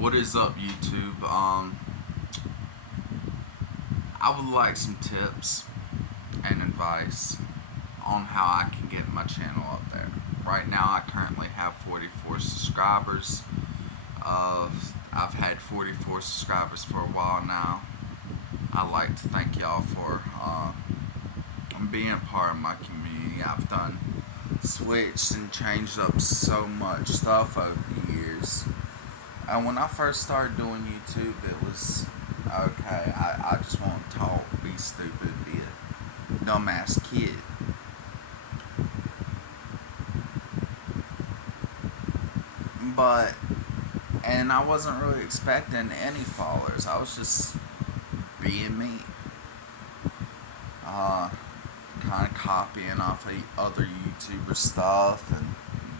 What is up, YouTube? I would like some tips and advice on how I can get my channel up there. Right now, I currently have 44 subscribers. I've had 44 subscribers for a while now. I'd like to thank y'all for being a part of my community. I've done switched and changed up so much stuff over the years. And when I first started doing YouTube, it was okay. I just want to talk, be stupid, be a dumbass kid. And I wasn't really expecting any followers. I was just being me. Kind of copying off of other YouTuber stuff and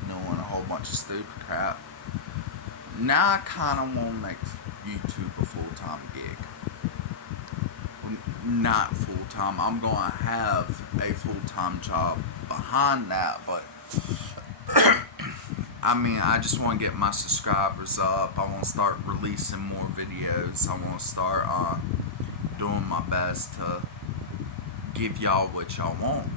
doing a whole bunch of stupid crap. Now I kind of want to make YouTube a full-time gig. Not full-time. I'm going to have a full-time job behind that, but I just want to get my subscribers up. I want to start releasing more videos. I want to start doing my best to give y'all what y'all want.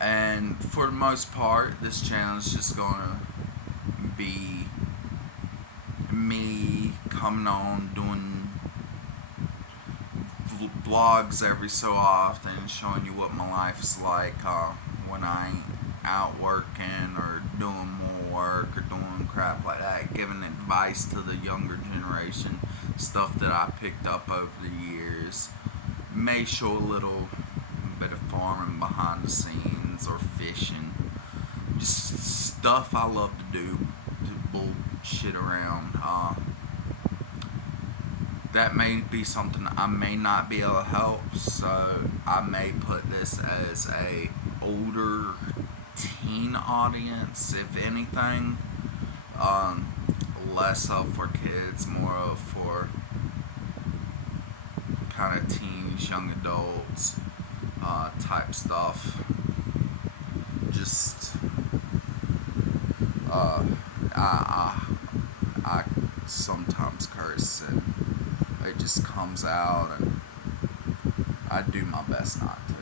And for the most part, this channel is just gonna be me coming on, doing vlogs every so often, showing you what my life's like when I ain't out working or doing more work or doing crap like that, giving advice to the younger generation, stuff that I picked up over the years. May show a little bit of farming behind the scenes or fishing, just stuff I love to do, to bullshit around. That may be something I may not be able to help, so I may put this as a older teen audience, if anything. Less of for kids, more of for kind of teens, young adults type stuff. Just I sometimes curse and it just comes out, and I do my best not to.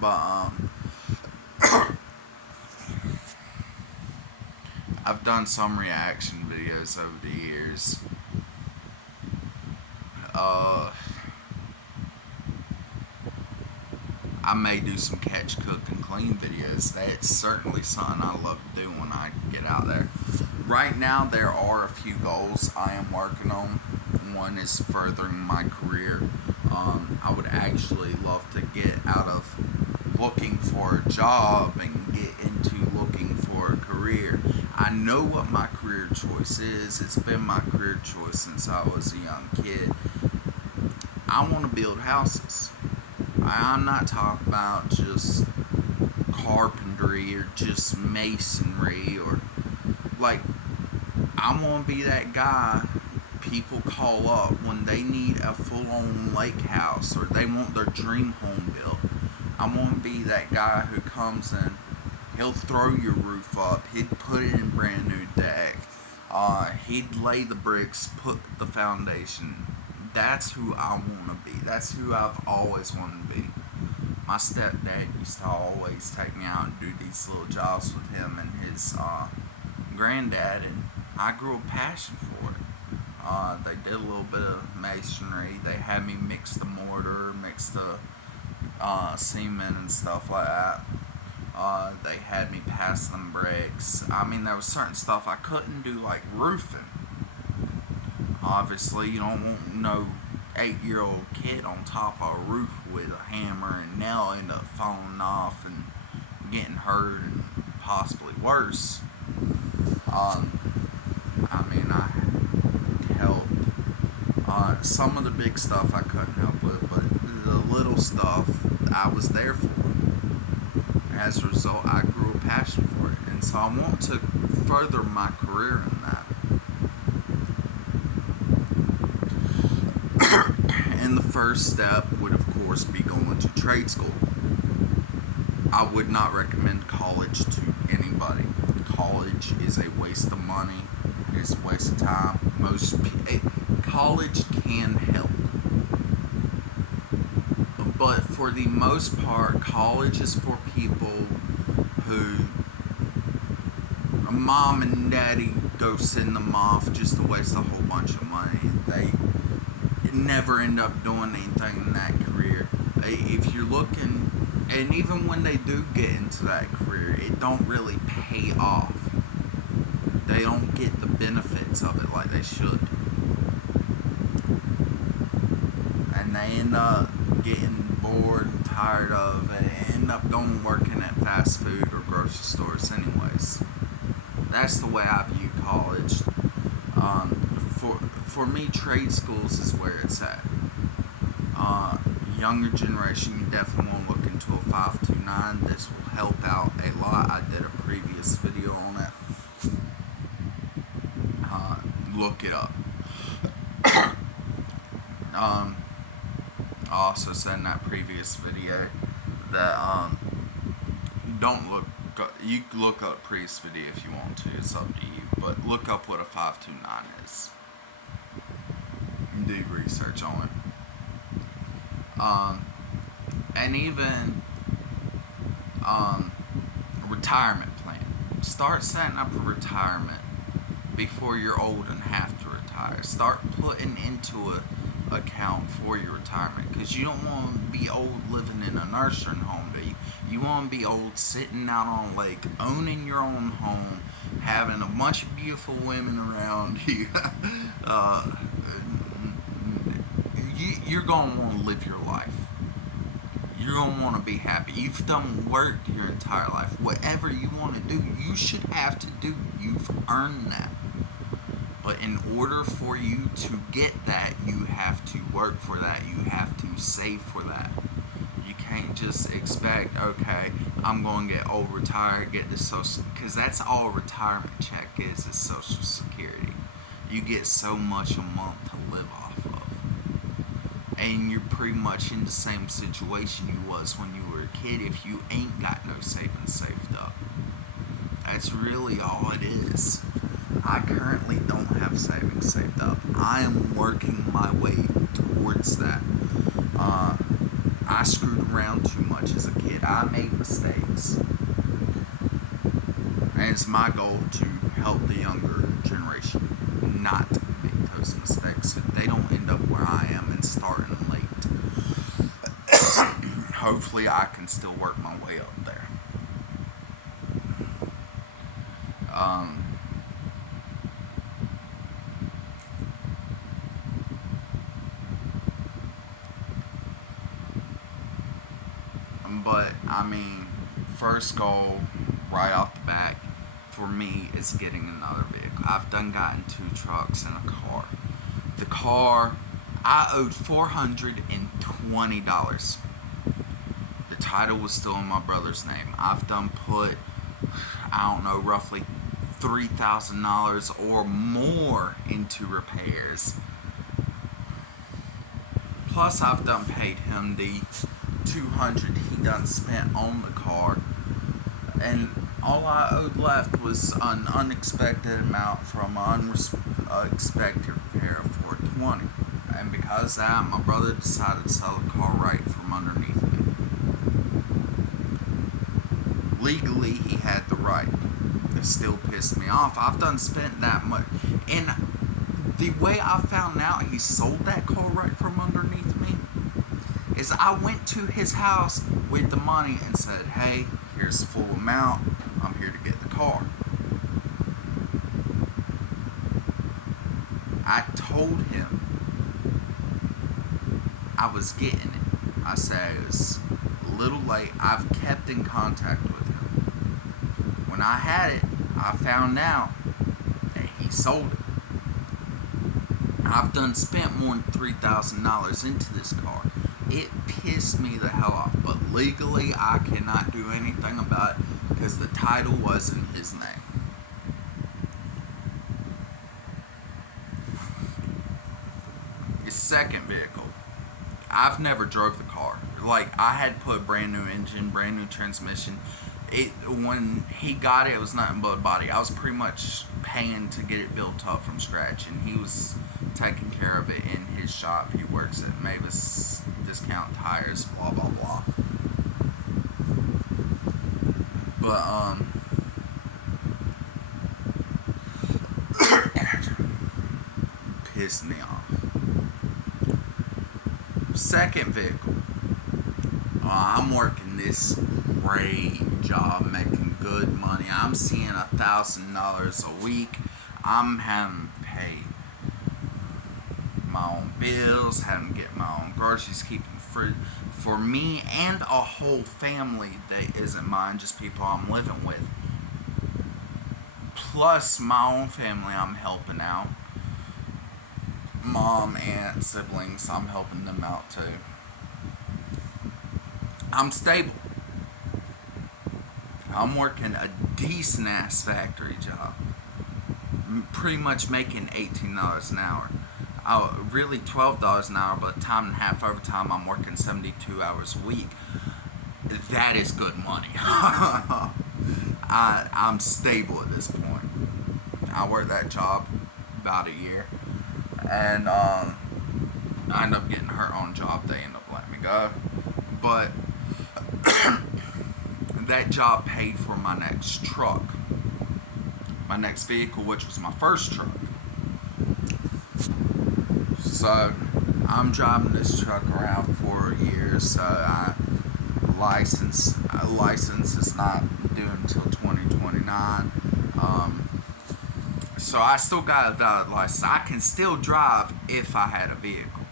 But I've done some reaction videos over the years. I may do some catch, cook, and clean videos. That's certainly something I love to do when I get out there. Right now, there are a few goals I am working on. One is furthering my career. I would actually love to get out of looking for a job and get into looking for a career. I know what my career choice is. It's been my career choice since I was a young kid. I want to build houses. I'm not talking about just carpentry or just masonry or like, I want to be that guy people call up when they need a full-on lake house or they want their dream home built. I want to be that guy who comes in, he'll throw your roof up, he'd put in a brand new deck, he'd lay the bricks, put the foundation. That's who I want to be. That's who I've always wanted to be. My stepdad used to always take me out and do these little jobs with him and his granddad, and I grew a passion for it. They did a little bit of masonry. They had me mix the mortar, mix the cement and stuff like that. They had me pass them bricks. There was certain stuff I couldn't do, like roofing. Obviously, you don't want no 8-year-old kid on top of a roof with a hammer and nail end up falling off and getting hurt and possibly worse. I helped. Some of the big stuff I couldn't help with, but the little stuff I was there for. As a result, I grew a passion for it, and so I want to further my career in that. And the first step would, of course, be going to trade school. I would not recommend college to anybody. is a waste of money. It's a waste of time. College can help, but for the most part, college is for people who mom and daddy go send them off just to waste a whole bunch of money. They never end up doing anything in that career. If you're looking, and even when they do get into that career, it don't really pay off. They don't get the benefits of it like they should. And they end up getting bored and tired of it and end up going working at fast food or grocery stores anyways. That's the way I view college. For me, trade schools is where it's at. Younger generation, you definitely want to look into a 529. This will help out a lot. I did a previous video on it. Look it up. I also said in that previous video that don't look. You can look up previous video if you want to. It's up to you. But look up what a 529 is. Do research on it. And even retirement plan. Start setting up a retirement before you're old and have to retire. Start putting into a account for your retirement, because you don't want to be old living in a nursing home, do you? You want to be old sitting out on a lake, owning your own home, having a bunch of beautiful women around you. You're going to want to live your life. You're going to want to be happy. You've done work your entire life. Whatever you want to do, you should have to do. You've earned that. But in order for you to get that, you have to work for that. You have to save for that. You can't just expect, okay, I'm going to get old, retire, get this social, because that's all a retirement check is Social Security. You get so much a month to live off of. And you're pretty much in the same situation you was when you were a kid if you ain't got no savings saved up. That's really all it is. I currently don't have savings saved up. I am working my way towards that. I screwed around too much as a kid. I made mistakes. And it's my goal to help the younger generation not make those mistakes so they don't end up where I am and starting late. Hopefully I can still work my way up there. But, I mean, first goal, right off the bat, for me, is getting another vehicle. I've done gotten 2 trucks and a car. The car, I owed $420. The title was still in my brother's name. I've done put, I don't know, roughly $3,000 or more into repairs. Plus, I've done paid him the $200 he done spent on the car, and all I owed left was an unexpected amount from an unexpected repair of $420. And because of that, my brother decided to sell the car right from underneath me. Legally, he had the right. It still pissed me off. I've done spent that much, and the way I found out he sold that car right from underneath me is I went to his house with the money and said, hey, here's the full amount. I'm here to get the car. I told him I was getting it. I said it was a little late. I've kept in contact with him. When I had it, I found out that he sold it. I've done spent more than $3,000 into this car. It pissed me the hell off, but legally I cannot do anything about it because the title was in his name. His second vehicle, I've never drove the car. Like, I had put brand new engine, brand new transmission. when he got it, it was nothing but a body. I was pretty much paying to get it built up from scratch, and he was taking care of it in his shop. He works at Mavis Discount Tires, blah blah blah. But pissed me off. Second vehicle. I'm working this great job, making good money. I'm seeing $1,000 a week. I'm having to pay my own bills, having to get my own groceries, keeping fruit for me and a whole family that isn't mine, just people I'm living with. Plus my own family I'm helping out. Mom, aunt, siblings, I'm helping them out too. I'm stable. I'm working a decent ass factory job. Pretty much making $18 an hour. Really $12 an hour, but time and a half overtime, I'm working 72 hours a week. That is good money. I'm stable at this point. I worked that job about a year, and I ended up getting hurt on a job. They ended up letting me go, but that job paid for my next truck, my next vehicle, which was my first truck. So I'm driving this truck around for years. So license is not due until 2029. So I still got a valid license. I can still drive if I had a vehicle.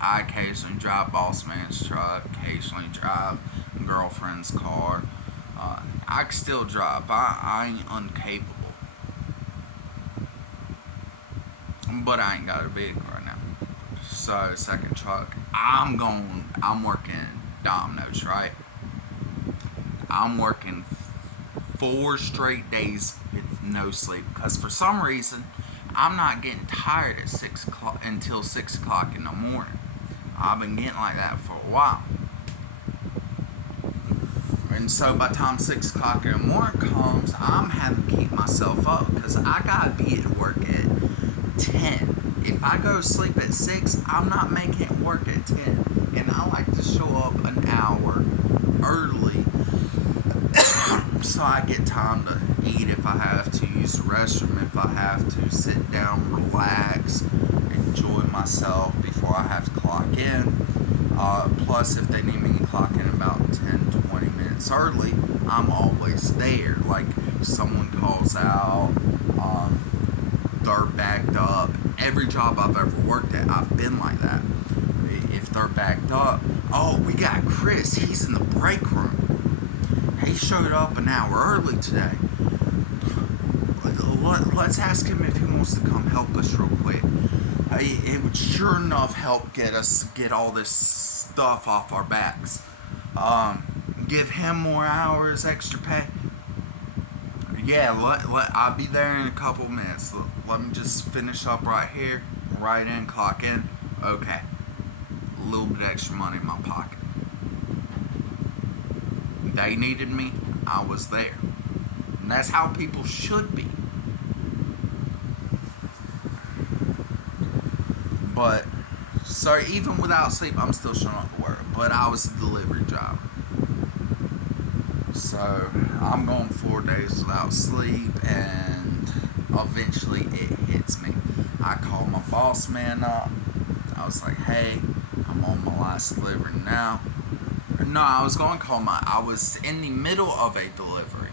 I occasionally drive boss man's truck, occasionally drive girlfriend's car. I can still drive. I ain't incapable. But I ain't got a vehicle right now. So second truck, I'm working Domino's, right? I'm working 4 straight days with no sleep because for some reason I'm not getting tired at 6 o'clock until 6 o'clock in the morning. I've been getting like that for a while. And so by the time 6 o'clock in the morning comes, I'm having to keep myself up because I gotta be at work at 10. If I go to sleep at 6, I'm not making it work at 10. And I like to show up an hour early so I get time to eat if I have to, use the restroom if I have to, sit down, relax, enjoy myself before I have to clock in. Plus, if they need me to clock in about 10-20 minutes early, I'm always there. Like, someone calls out, they're backed up. Every job I've ever worked at, I've been like that. If they're backed up, oh, we got Chris, he's in the break room. He showed up an hour early today. Let's ask him if he wants to come help us real quick. It would sure enough help get all this stuff off our backs. Give him more hours, extra pay. Yeah, I'll be there in a couple minutes. Let me just finish up right here, right in, clock in. Okay, a little bit extra money in my pocket. They needed me, I was there. And that's how people should be. But, so even without sleep, I'm still showing up to work. But I was a delivery job. So, I'm going 4 days without sleep, and eventually it hits me. I call my boss man up. I was like, hey, I'm on my last delivery now. No, I was in the middle of a delivery.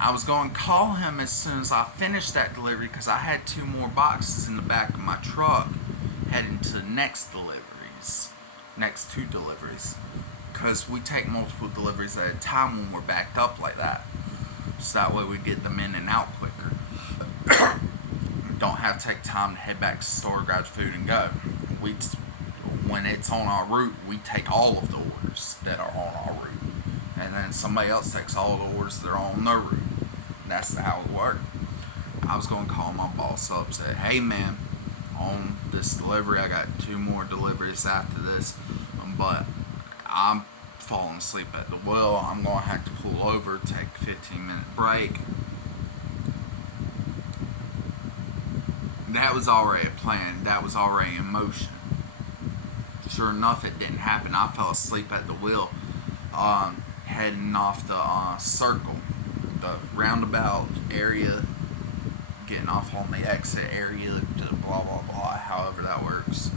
I was going to call him as soon as I finished that delivery because I had 2 more boxes in the back of my truck heading to the next 2 deliveries. Because we take multiple deliveries at a time when we're backed up like that. So that way we get them in and out quicker. Don't have to take time to head back to the store, grab food, and go. When it's on our route, we take all of the orders that are on our route. And then somebody else takes all the orders that are on their route. That's how it works. I was going to call my boss up and say, hey man, on this delivery, I got 2 more deliveries after this, but I'm falling asleep at the wheel. I'm going to have to pull over, take a 15-minute break. That was already planned. That was already in motion. Sure enough, it didn't happen. I fell asleep at the wheel, heading off the circle, the roundabout area, getting off on the exit area, blah blah blah, however that works.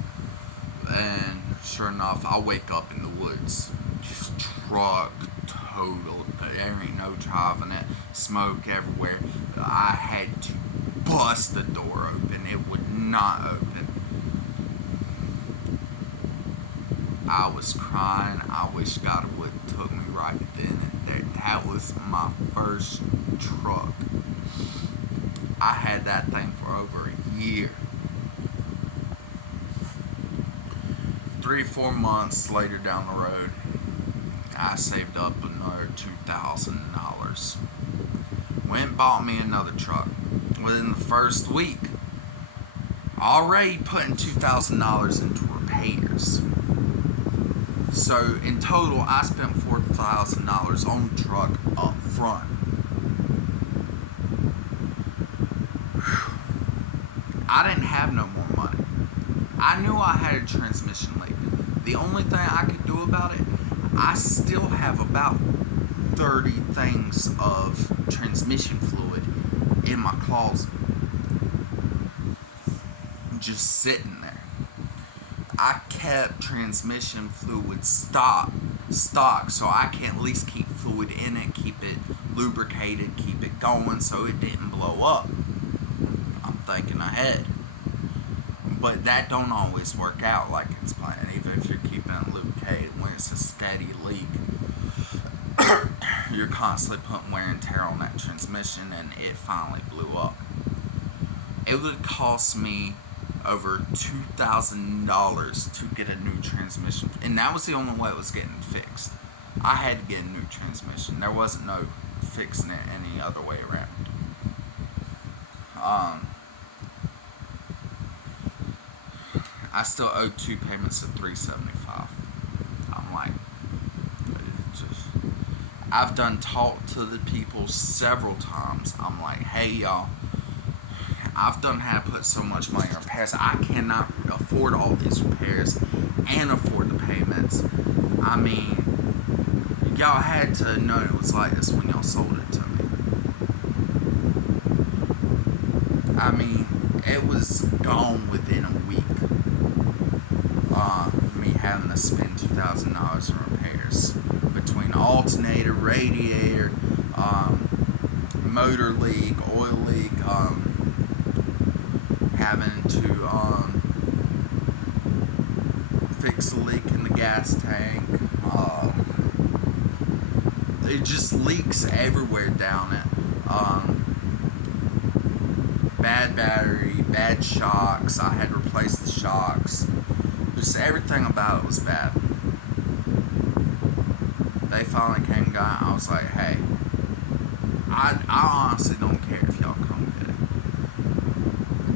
And sure enough, I wake up in the woods. Just truck totaled. There ain't no driving it. Smoke everywhere. I had to bust the door open. It would not open. I was crying. I wish God would have took me right then and there. That was my first truck. I had that thing for over a year. 3 or 4 months later down the road, I saved up another $2,000. Went and bought me another truck. Within the first week, already putting $2,000 into repairs. So in total, I spent $4,000 on the truck up front. I didn't have no more money. I knew I had a transmission leak. The only thing I could do about it, I still have about 30 things of transmission fluid in my closet. Just sitting there. I kept transmission fluid stock so I can at least keep fluid in it, keep it lubricated, keep it going so it didn't blow up. I'm thinking ahead. But that don't always work out like it's planned, even if you're keeping it lubricated. When it's a steady leak, you're constantly putting wear and tear on that transmission, and it finally blew up. It would cost me over $2,000 to get a new transmission, and that was the only way it was getting fixed. I had to get a new transmission. There wasn't no fixing it any other way around. I still owe 2 payments of $375. I'm like, I've done talked to the people several times. I'm like, hey y'all, I've done had to put so much money in repairs. I cannot afford all these repairs and afford the payments. I mean, y'all had to know it was like this when y'all sold it to me. I mean, it was gone within a week. Me having to spend $2,000 in repairs between alternator, radiator, motor leak, oil leak, having to fix a leak in the gas tank. It just leaks everywhere down it. Bad battery, bad shocks. I had to replace the shocks. Just everything about it was bad. They finally came and got it. I was like, hey, I honestly don't care if y'all come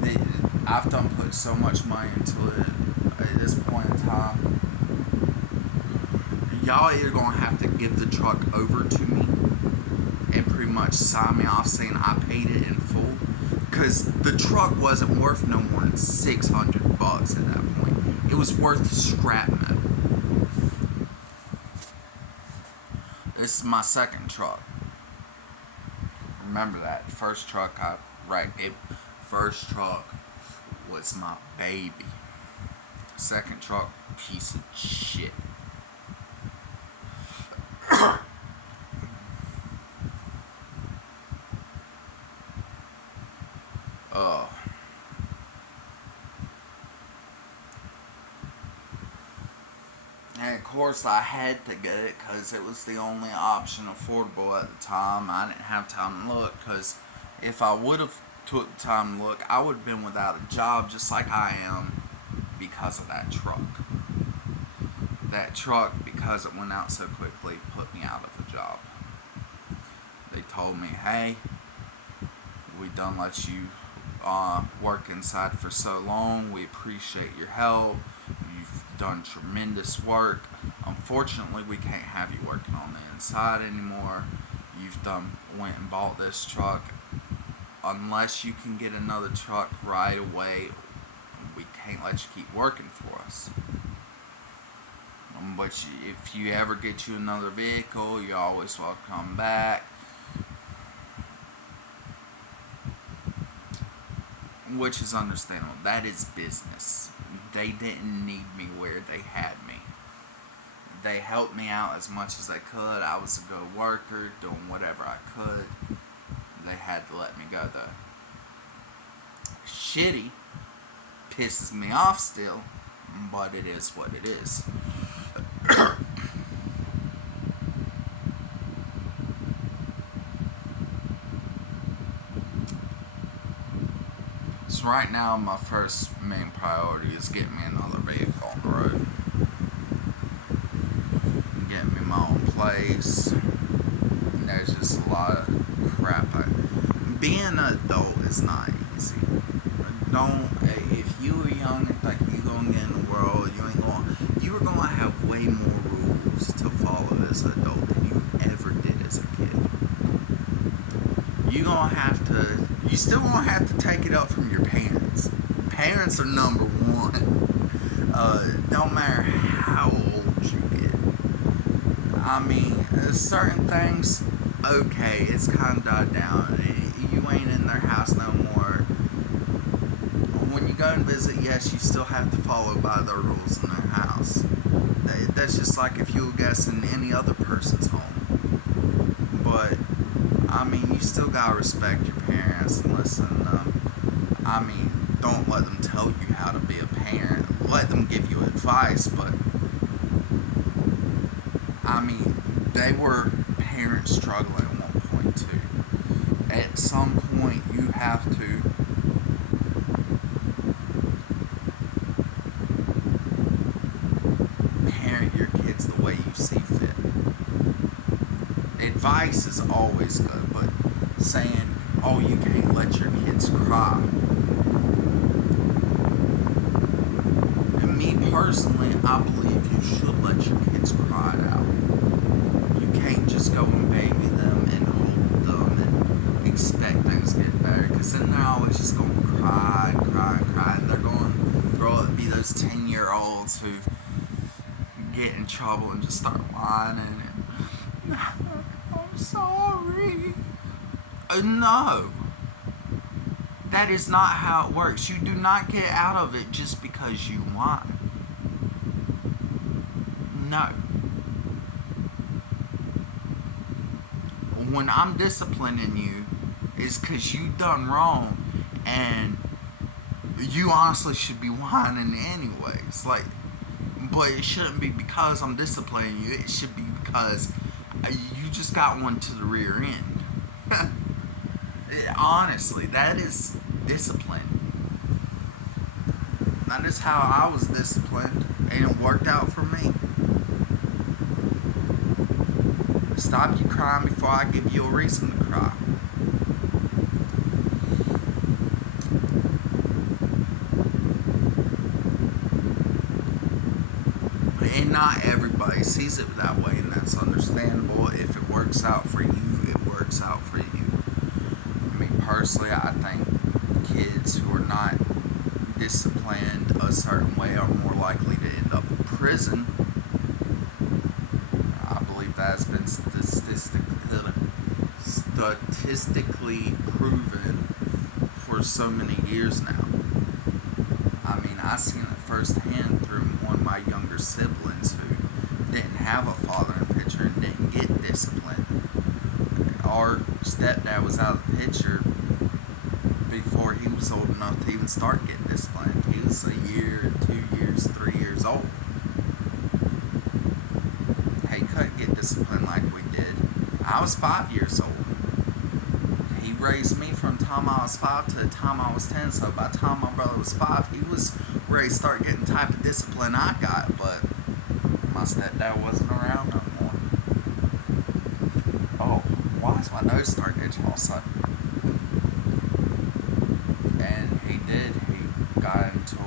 get it. I've done put so much money into it at this point in time. Y'all either gonna have to give the truck over to me and pretty much sign me off saying I paid it in full, because the truck wasn't worth no more than $600 at that point. It was worth scrap metal. This is my second truck. Remember that first truck first truck was my baby. Second truck, piece of shit. And of course I had to get it because it was the only option affordable at the time. I didn't have time to look, because if I would have took the time to look, I would have been without a job just like I am because of that truck. That truck, because it went out so quickly, put me out of a job. They told me, hey, we done let you work inside for so long. We appreciate your help. You've done tremendous work. Unfortunately, we can't have you working on the inside anymore. You've went and bought this truck. Unless you can get another truck right away, we can't let you keep working for us. But if you ever get you another vehicle, you're always welcome back. Which is understandable. That is business. They didn't need me where they had me. They helped me out as much as they could. I was a good worker, doing whatever I could. They had to let me go though. Shitty. Pisses me off still. But it is what it is. So right now my first main priority is getting me another vehicle on the road. Getting me my own place. And there's just a lot of crap. Being an adult is not easy. If you were young and think you gonna get in the world, you are gonna have way more rules to follow as an adult than you ever did as a kid. You still gonna have to take it up from your parents. Parents are number one. Don't matter how old you get. I mean, certain things, okay, it's kind of died down. You ain't in their house no more. When you go and visit, yes, you still have to follow by their rules in their house. That's just like if you were guessing any other person's home. But, I mean, you still gotta respect your parents and listen to them. I mean, don't let them tell you how to be a parent. Let them give you advice, but, I mean, they were parents struggling at one point too. At some point, you have to parent your kids the way you see fit. Advice is always good, but saying, oh, you can't let your kids cry. And me personally, I believe you should let your kids cry it out. You can't just go and baby them and hold them and expect things to get better, because then they're always just going to cry and cry and cry, and they're going to grow up to be those 10-year-olds who get in trouble and just start whining and I'm sorry. No. That is not how it works. You do not get out of it just because you whine. No. When I'm disciplining you, it's because you done wrong, and you honestly should be whining anyways. But it shouldn't be because I'm disciplining you. It should be because you just got one to the rear end. Honestly, that is discipline. That is how I was disciplined, and it worked out for me. Stop you crying before I give you a reason to cry. And not everybody sees it that way, and that's understandable. If it works out for you, it works out for you. Me personally, I think kids who are not disciplined a certain way are more likely to end up in prison. I believe that has been statistically proven for so many years now. I mean, I seen it firsthand through one of my younger siblings who didn't have a father in the picture and didn't get disciplined. Our stepdad was out of the picture before he was old enough to even start getting disciplined. He was a year, 2 years, 3 years old. He couldn't get disciplined like we did. I was 5 years old. He raised me from the time I was 5 to the time I was 10, so by the time my brother was 5, he was ready to start getting the type of discipline I got, but my stepdad wasn't around no more. Oh, why is my nose starting to itch all of a sudden? And he did. He got into a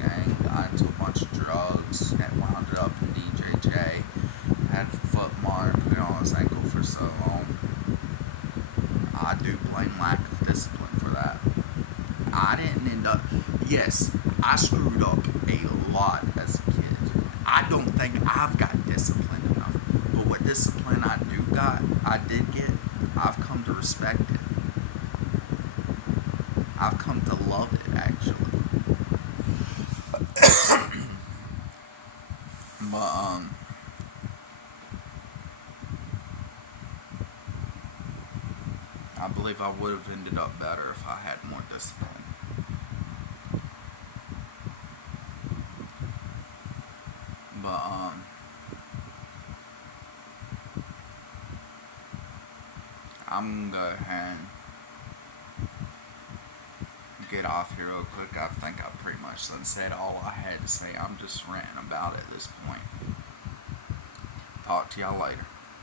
gang, got into a bunch of drugs, games and wound up in DJJ. Had foot mark put on his ankle for so long. I do blame lack of discipline for that. I didn't end up. Yes, I screwed up a lot as a kid. I don't think I've got discipline enough. But what discipline I did get, I've come to respect it. I've come to love it actually. But I believe I would have ended up better if I had more discipline. But I'm gonna go ahead and get off here real quick. I think I pretty much done said all I had to say. I'm just ranting about it at this point. Talk to y'all later.